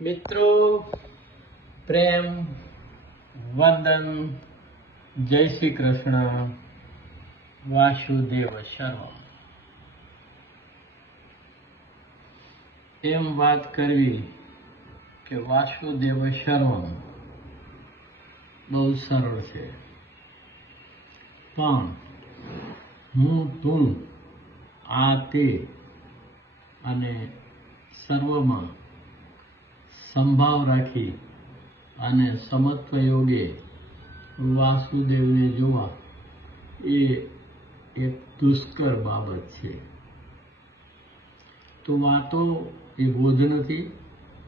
મિત્રો પ્રેમ વંદન, જય શ્રી કૃષ્ણ, વાસુદેવ શર્મા. એમ વાત કરવી કે વાસુદેવ શર્મા બહુ સરળ છે, પણ હું તું આ તે અને સર્વમાં સંભાવ રાખી અને સમત્વ યોગે વાસુદેવને જોવા એ એક દુષ્કર બાબત છે. તો વાતો એ બોધ નથી,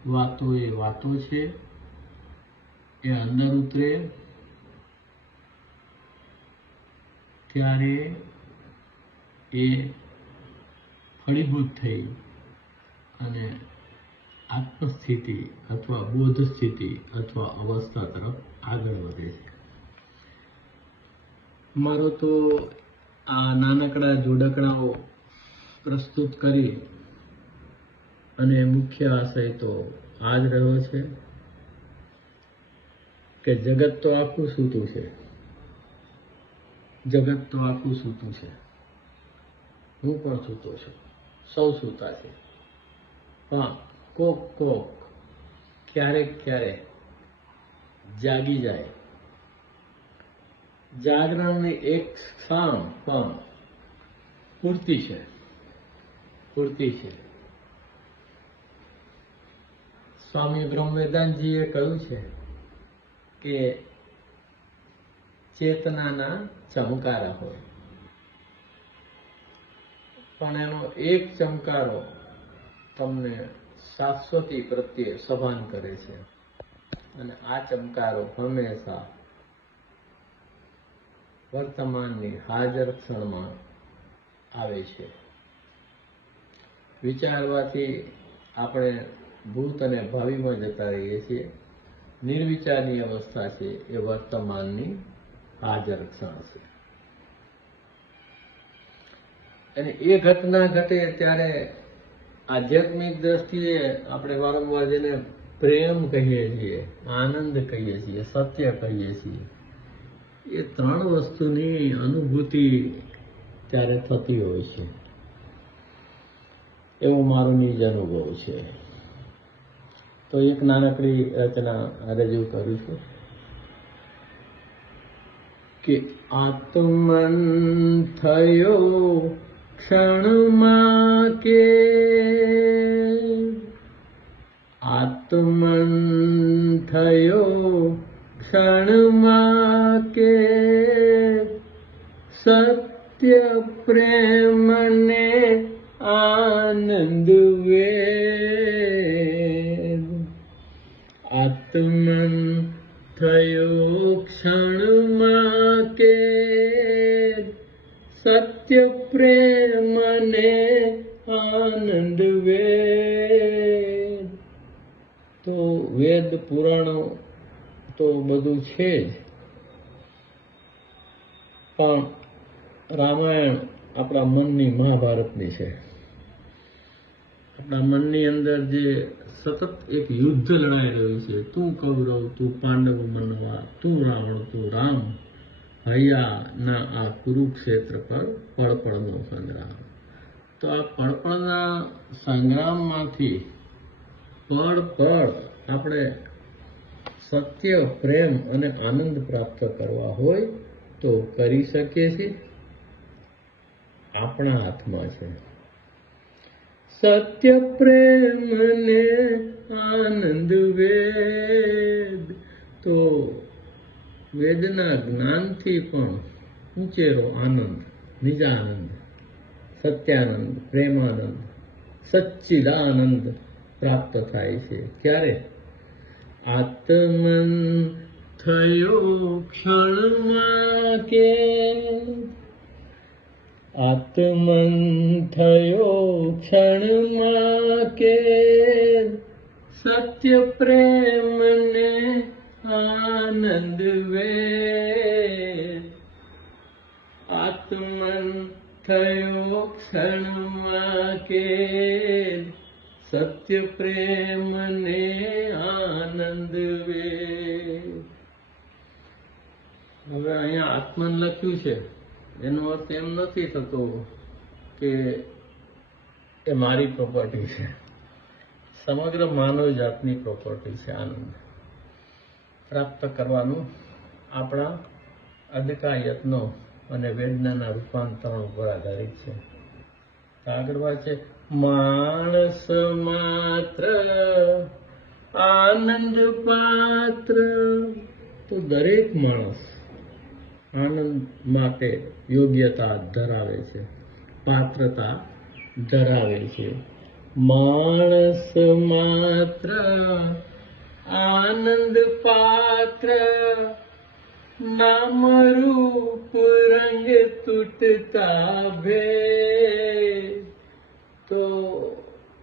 વાતો એ વાતો છે. એ અંદર ઉતરે ત્યારે એ ફળીભૂત થઈ અને આત્મસ્થિતિ અથવા બોધ સ્થિતિ અથવા અવસ્થા તરફ આગળ વધે છે. મારો તો આ નાનકડા જોડકણાઓ પ્રસ્તુત કરી અને મુખ્ય આશય તો આ જ રહ્યો છે કે જગત તો આખું સૂતું છે, જગત તો આખું સૂતું છે. હું પણ સૂતો છું, સૌ સૂતા છે. હા, કોક ક્યારેક જાગી જાય. જાગરણની એક ક્ષણ પણ પૂરતી છે. સ્વામી બ્રહ્મવેદાંતજીએ કહ્યું છે કે ચેતનાના ચમકારા હોય, પણ એનો એક ચમકારો તમને શાશ્વતી પ્રત્યે સભાન કરે છે, અને આ ચમકારો હંમેશા વર્તમાનની હાજર ક્ષણમાં આવે છે. વિચારવાથી આપણે ભૂત અને ભાવિમાં જતા રહીએ છીએ. નિર્વિચારની અવસ્થા છે એ વર્તમાનની હાજર ક્ષણ છે. અને એ ઘટના ઘટે ત્યારે આધ્યાત્મિક દ્રષ્ટિએ આપણે વારંવાર જેને પ્રેમ કહીએ છીએ, આનંદ કહીએ છીએ, સત્ય કહીએ છીએ, એ ત્રણ વસ્તુની અનુભૂતિ ત્યારે થતી હોય છે, એવો મારો નિજ અનુભવ છે. તો એક નાનકડી રચના રજૂ કરું છું કે આત્મન થયો ક્ષણમાં કે, આત્મન થયો ક્ષણમાં કે, સત્ય પ્રેમને આનંદ વેદ. આત્મન થયો ક્ષણમાં કે, સત્ય પ્રેમને આનંદ વેદ. તો વેદ પુરાણો તો બધું છે જ, પણ રામાયણ આપણા મનની મહાભારતની છે. આપણા મનની અંદર જે સતત એક યુદ્ધ લડાઈ રહ્યું છે, તું કૌરવ તું પાંડવ બનવા, તું રાવણ તું રામ, હૈયાના આ કુરુક્ષેત્ર પર પળપળનો સંગ્રામ. તો આ પળપળના સંગ્રામમાંથી પળ આપણે સત્ય પ્રેમ અને આનંદ પ્રાપ્ત કરવા હોય તો કરી શકીએ છીએ. આપણા હાથમાં છે. સત્ય પ્રેમને આનંદ વેદ. તો વેદના જ્ઞાનથી પણ ઊંચેરો આનંદ, નિજાનંદ, સત્યાનંદ, પ્રેમાનંદ, સચ્ચિદાનંદ પ્રાપ્ત થાય છે. ક્યારે? આત્મન થયો ક્ષણમાં કે, આત્મન થયો ક્ષણમાં કે, સત્ય પ્રેમને આનંદ વેદ. આત્મન થયો ક્ષણમાં કે, સત્ય પ્રેમ ને આનંદ વે. હવે અહીંયા આત્મન લખ્યું છે, એનો અર્થ એમ નથી થતો કે એ મારી પ્રોપર્ટી છે. સમગ્ર માનવ જાતની પ્રોપર્ટી છે. આનંદ પ્રાપ્ત કરવાનું આપણા અદકા યત્નો અને વેદનાના રૂપાંતરણ ઉપર આધારિત છે. આગળ વાત છે, માણસ માત્ર આનંદ પાત્ર. તો દરેક માણસ આનંદ માટે યોગ્યતા ધરાવે છે, પાત્રતા ધરાવે છે. માણસ માત્ર આનંદ પાત્ર, નામ રૂપ રંગ તૂટતા ભેદ. તો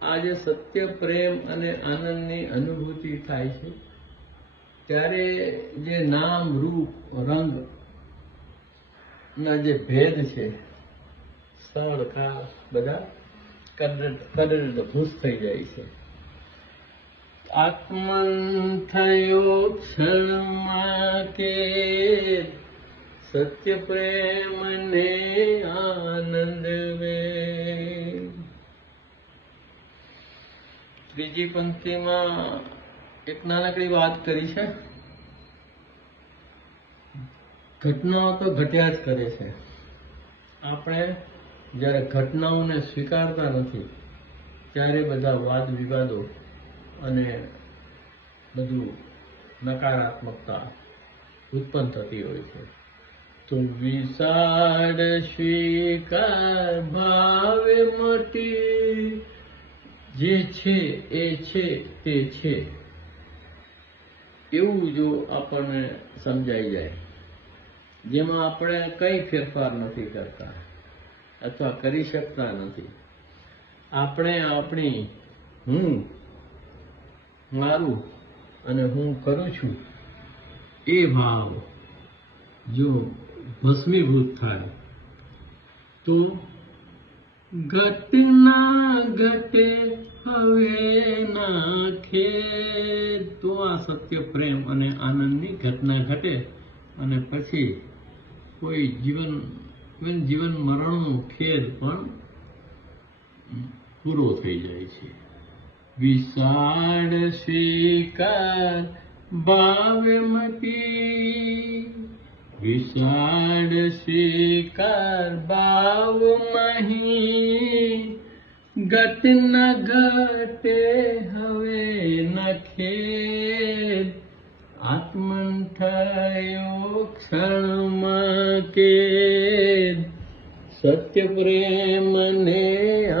આજે સત્ય પ્રેમ અને આનંદની અનુભૂતિ થાય છે ત્યારે જે નામ રૂપ રંગ ના જે ભેદ છે, સ્થળ કાળ બધા કદડ ભૂસ થઈ જાય છે. આત્મન થયો ક્ષણમાં કે સત્ય પ્રેમ ને આનંદ વે. ત્રીજી પંક્તિમાં એક નાનકડી વાત કરી છે. ઘટનાઓ તો ઘટ્યા જ કરે છે. આપણે જ્યારે ઘટનાઓને સ્વીકારતા નથી ત્યારે બધા વાદ વિવાદો અને બધું નકારાત્મકતા ઉત્પન્ન થતી હોય છે. તો વિશાળ સ્વીકાર ભાવે મોટી, જે છે એ છે તે છે એવું જો આપણને સમજાઈ જાય, જેમાં આપણે કંઈ ફેરફાર નથી કરતા અથવા કરી શકતા નથી. આપણે આપણી હું, મારું અને હું કરું છું એ ભાવ જો ભસ્મીભૂત થાય તો ઘટના ઘટે હવે નાખે. તો આ સત્ય પ્રેમ અને આનંદની ઘટના ઘટે અને પછી કોઈ જીવન મરણનો ખેદ પણ પૂરો થઈ જાય છે. વિશાળ સ્વીકાર ભાવે મટી, વિશાળ સ્વીકાર ભાવ મહી, ઘટના ઘટે હવે નખેદ. આત્મન થયો ક્ષણમાં કેદ, સત્ય પ્રેમ ને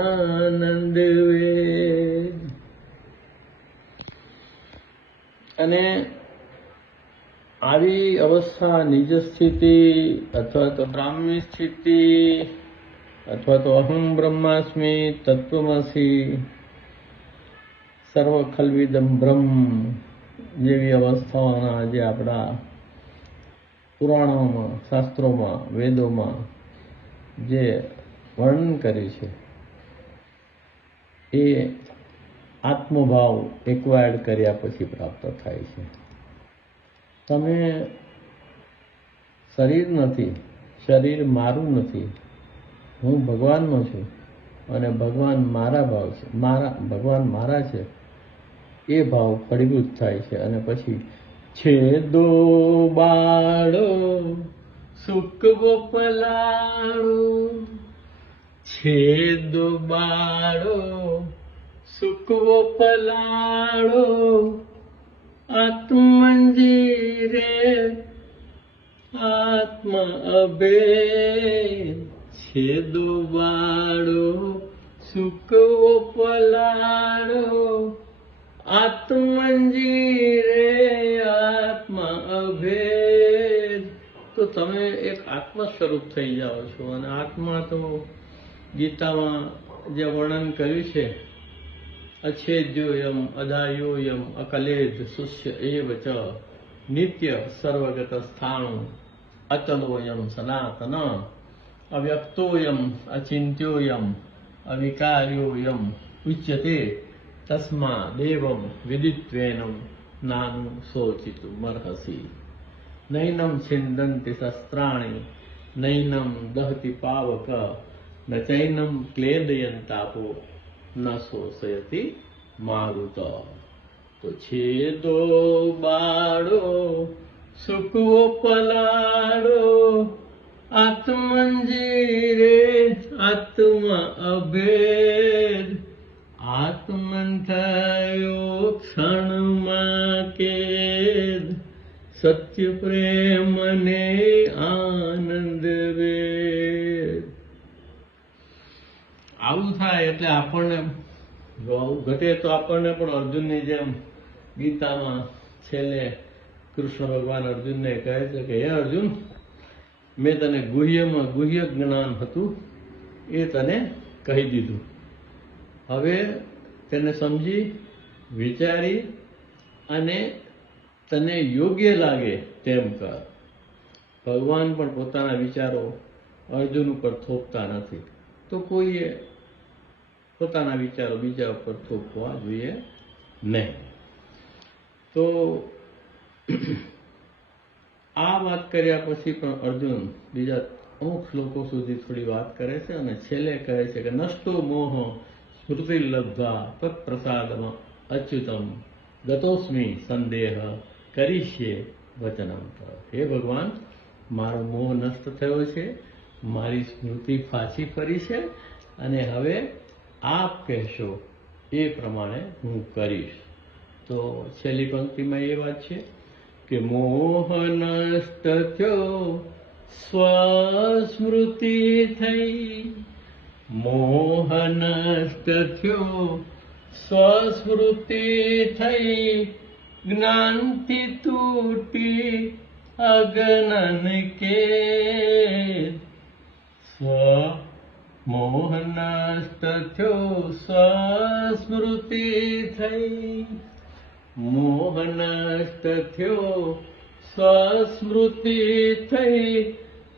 આનંદ વેદ. અને આવી અવસ્થા નિજ સ્થિતિ અથવા તો બ્રાહ્મી સ્થિતિ અથવા તો અહમ બ્રહ્માસ્મિ તત્વમસી સર્વ ખલ્વિદમ બ્રહ્મ જેવી અવસ્થાઓના જે આપણા પુરાણોમાં, શાસ્ત્રોમાં, વેદોમાં જે વર્ણન કરે છે એ આત્મભાવ એક્વાયર્ડ કર્યા પછી પ્રાપ્ત થાય છે. તમે શરીર નથી, શરીર મારું નથી, હું ભગવાનનો છું અને ભગવાન મારા ભાવ છે, ભગવાન મારા છે એ ભાવ ફળીભૂત થાય છે. અને પછી છેદો બાળો સુકવો પલાળો, છેદો બાળો સુકવો પલાળો, આત્મંજીરે આત્મ અભેદ. છેદો બાળો સુકવો પલાળો, આત્મંજીરે આત્મ અભેદ. તો તમે એક આત્મ સ્વરૂપ થઈ જાઓ છો. અને આત્મા તો ગીતામાં જે વર્ણન કર્યું છે, અછેદ્યોયમ અદાયોયમ અકલેદ શુષ્ય એવ ચ નિત્ય સર્વગત સ્થાણુ અચલોયમ સનાતન અવ્યક્તોયમ અચિંત્યોયમ અવિકાર્યોયમ ઉચ્યતે તસ્મા દેવમ વિદિત્વેનમ નાનું શોચિતું મર્હસી નૈનમ છિંદંતિ શસ્ત્રાણી નૈનમ દહતિ પાવક ન ચૈનમ ક્લેદયંતાપો ન શોષયતિ મારુત. તો છેદો બાળો સુકવો પલાળો આત્મંજીરે આત્મ અભેદ આત્મન થયો ક્ષણમાં કેદ સત્ય પ્રેમને આનંદ વેદ. આવું થાય એટલે આપણને ઘટે તો આપણને પણ અર્જુનની જેમ ગીતામાં છેલ્લે કૃષ્ણ ભગવાન અર્જુનને કહે છે કે હે અર્જુન, મેં તને ગુહ્યમાં ગુહ્ય જ્ઞાન હતું એ તને કહી દીધું. હવે તેને સમજી વિચારી અને તને યોગ્ય લાગે તેમ કર. ભગવાન પણ પોતાના વિચારો અર્જુન ઉપર થોપતા નથી, તો કોઈએ પોતાના વિચારો બીજા ઉપર થોપવા જોઈએ નહીં. તો આ વાત કર્યા પછી પણ અર્જુન બીજા અમુક શ્લોકો સુધી થોડી વાત કરે છે અને છેલ્લે કહે છે કે નષ્ટો મોહ સ્મૃતિ લબ્ધા તત્પ્રસાદમ અચ્યુતમ ગતોસ્મિ સંદેહ કરીશ્યે વચનમ. હે ભગવાન, મારો મોહ નષ્ટ થયો છે, મારી સ્મૃતિ પાછી ફરી છે અને હવે આપ કહેશો એ પ્રમાણે હું કરીશ. તો છેલ્લી પંક્તિમાં એ વાત છે કે મોહ નષ્ટ થયો સ્વસ્મૃતિ થઈ, મોહ નષ્ટ થયો સ્વસ્મૃતિ થઈ, જ્ઞાનથી તૂટી અજ્ઞાન કેદ. મોહ નષ્ટ થયો સ્વસ્મૃતિ થઈ, મોહ નષ્ટ થયો સ્વસ્મૃતિ થઈ,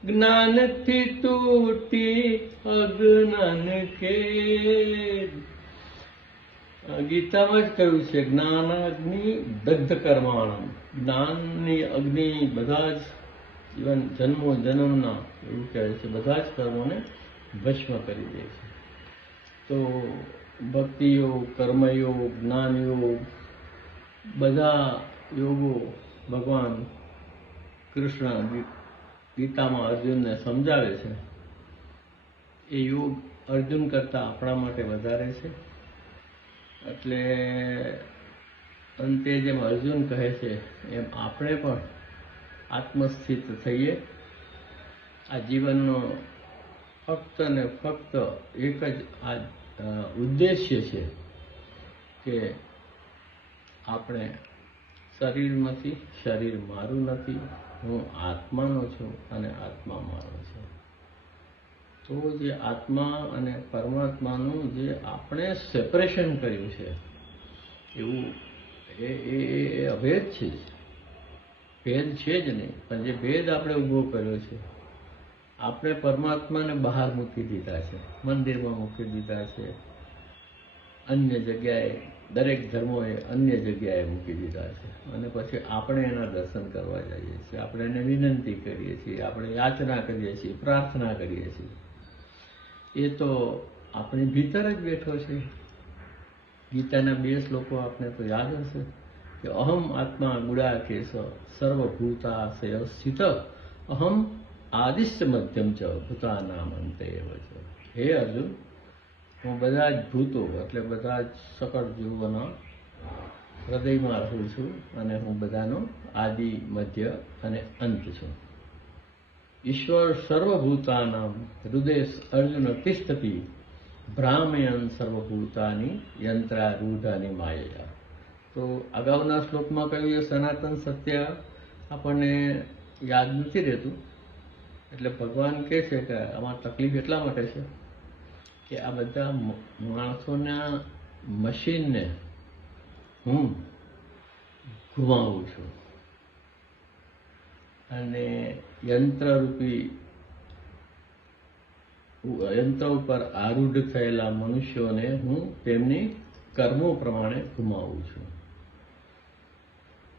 જ્ઞાનથી તૂટી અજ્ઞાન કેદ. ગીતામાં જ કહ્યું છે જ્ઞાનાગ્નિ દગ્ધ કર્માણમ. જ્ઞાનની અગ્નિ બધા જ જીવન જન્મો જન્મના એવું કહે છે બધા જ કર્મોને ભસ્મ કરી દે છે. તો ભક્તિયોગ, કર્મયોગ, જ્ઞાનયોગ બધા યોગો ભગવાન કૃષ્ણ ગીતામાં અર્જુનને સમજાવે છે. એ યોગ અર્જુન કરતાં આપણા માટે વધારે છે. એટલે અંતે જેમ અર્જુન કહે છે એમ આપણે પણ આત્મસ્થિત થઈએ. આ જીવનનો ફક્ત ને ફક્ત એક જ આ ઉદ્દેશ્ય છે કે આપણે શરીરમાંથી, શરીર મારું નથી, હું આત્માનો છું અને આત્મા મારો છે. તો જે આત્મા અને પરમાત્માનું જે આપણે સેપરેશન કર્યું છે એવું એ અભેદ છે. ભેદ છે જ નહીં, પણ જે ભેદ આપણે ઊભો કર્યો છે, આપણે પરમાત્માને બહાર મૂકી દીધા છે, મંદિરમાં મૂકી દીધા છે, અન્ય જગ્યાએ દરેક ધર્મોએ અન્ય જગ્યાએ મૂકી દીધા છે અને પછી આપણે એના દર્શન કરવા જઈએ છીએ, આપણે એને વિનંતી કરીએ છીએ, આપણે યાચના કરીએ છીએ, પ્રાર્થના કરીએ છીએ. એ તો આપણી ભીતર જ બેઠો છે. ગીતાના 2 શ્લોકો આપણે તો યાદ હશે કે અહમ આત્મા ગુડાકેશ સર્વભૂતાશય સ્થિત અહમ આદિશ્ય મધ્યમ ચ ભૂતાનામ અંતે એવ છે. હે અર્જુન, હું બધા જ ભૂતો એટલે બધા જ સકળ જીવોના હૃદયમાં રહું છું અને હું બધાનો આદિ, મધ્ય અને અંત છું. ઈશ્વર સર્વભૂતાનામ હૃદય અર્જુન તિષ્ઠતિ ભ્રામયન સર્વભૂતાની યંત્રારૂઢાની માયા. તો અગાઉના શ્લોકમાં કહ્યું એ સનાતન સત્ય આપણને યાદ નથી રહેતું. એટલે ભગવાન કહે છે કે આમાં તકલીફ એટલા માટે છે કે આ બધા માણસોના મશીનને હું ગુમાવું છું અને યંત્ર ઉપર આરૂઢ થયેલા મનુષ્યોને હું તેમની કર્મો પ્રમાણે ગુમાવું છું.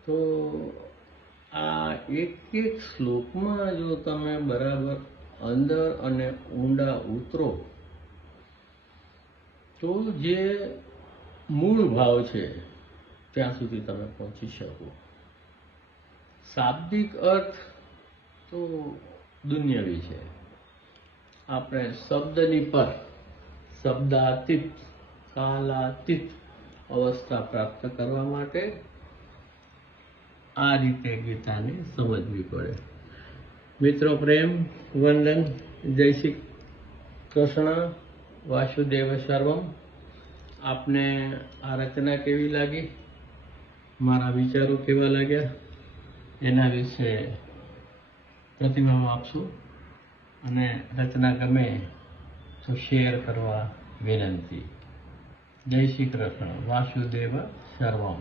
તો આ એક એક શ્લોકમાં જો તમે બરાબર અંદર અને ઊંડા ઉતરો તો જે મૂળ ભાવ છે ત્યાં સુધી તમે પહોંચી શકો. શાબ્દિક અર્થ તો દુન્યવી છે. આપણે શબ્દની પર શબ્દાતીત કાલાતીત અવસ્થા પ્રાપ્ત કરવા માટે આ રીતે ગીતાને સમજવી પડે. મિત્રો પ્રેમ વંદન, જય શ્રી કૃષ્ણ, વાસુદેવ સર્વમ. આપને આ રચના કેવી લાગી, મારા વિચારો કેવા લાગ્યા, એના વિશે પ્રતિભાવ આપશો અને રચના ગમે તો શેર કરવા વિનંતી. જય શ્રી કૃષ્ણ, વાસુદેવ સર્વમ.